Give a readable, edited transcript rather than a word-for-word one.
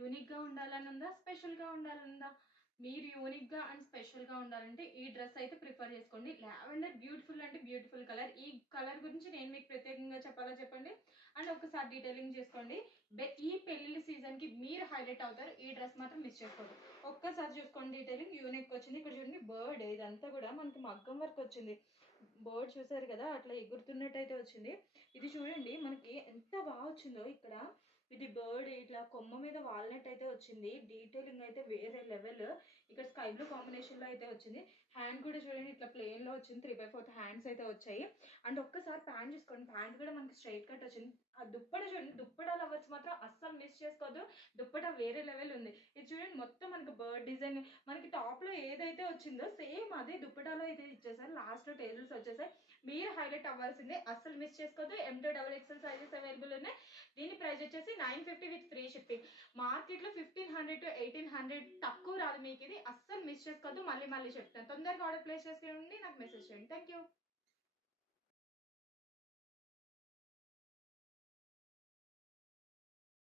యూనిక్గా ఉండాలని ఉందా, స్పెషల్గా ఉండాలనుందా? మీరు యూనిక్గా అండ్ స్పెషల్గా ఉండాలంటే ఈ డ్రెస్ అయితే ప్రిఫర్ చేసుకోండి. లావెండర్ బ్యూటిఫుల్ అంటే బ్యూటిఫుల్ కలర్. ఈ కలర్ గురించి నేను మీకు ప్రత్యేకంగా చెప్పాలా చెప్పండి? అండ్ ఒకసారి డీటెయిలింగ్ చేసుకోండి. ఈ పెళ్లి సీజన్కి మీరు హైలైట్ అవుతారు. ఈ డ్రెస్ మాత్రం మిస్ చేసుకోవద్దు. ఒక్కసారి చూసుకోండి, డీటెయిలింగ్ యూనిక్ వచ్చింది. ఇక్కడ చూడండి బర్డ్, ఇదంతా కూడా మనకి మగ్గం వర్క్ వచ్చింది. బర్డ్ చూసారు కదా, అట్లా ఎగురుతున్నట్టయితే వచ్చింది. ఇది చూడండి మనకి ఎంత బాగా వచ్చిందో ఇక్కడ. ఇది బర్డ్ ఇట్లా కొమ్మ మీద వాల్నట్ అయితే వచ్చింది. డీటెయిలింగ్ అయితే వేరే లెవెల్. ఇక్కడ స్కై బ్లూ కాంబినేషన్లో అయితే వచ్చింది. హ్యాండ్ కూడా చూడండి ఇట్లా ప్లెయిన్లో వచ్చింది. 3/4 హ్యాండ్స్ అయితే వచ్చాయి. అండ్ ఒక్కసారి ప్యాంట్ చూసుకోండి, ప్యాంట్ కూడా మనకి స్ట్రైట్ కట్ వచ్చింది. ఆ దుప్పట చూడండి, దుప్పట లవర్స్ మాత్రం అస్సలు మిస్ చేసుకోవద్దు. దుప్పట వేరే లెవెల్ ఉంది. ఇది చూడండి మొత్తం మనకి బర్డ్ డిజైన్, మనకి టాప్లో ఏదైతే వచ్చిందో సేమ్ అదే దుప్పటాలో అయితే ఇచ్చేసారు. లాస్ట్లో టేజల్స్ వచ్చేసాయి. మీరు హైలైట్ అవ్వాల్సిందే, అస్సలు మిస్ చేసుకోవద్దు. M2XXL సైజెస్ అవైలబుల్ ఉన్నాయి. దీని ప్రైస్ వచ్చేసి 950 విత్ ఫ్రీ షిప్పింగ్. మార్కెట్లో 1500 to 1800 తక్కువ రాదు మీకు. ఇది అస్సలు మిస్ చేసుకోవద్దు. మళ్ళీ చెప్తాను, తొందరగా ఆర్డర్ ప్లేస్ చేసుకుని నాకు మెసేజ్ చేయండి. Thank you.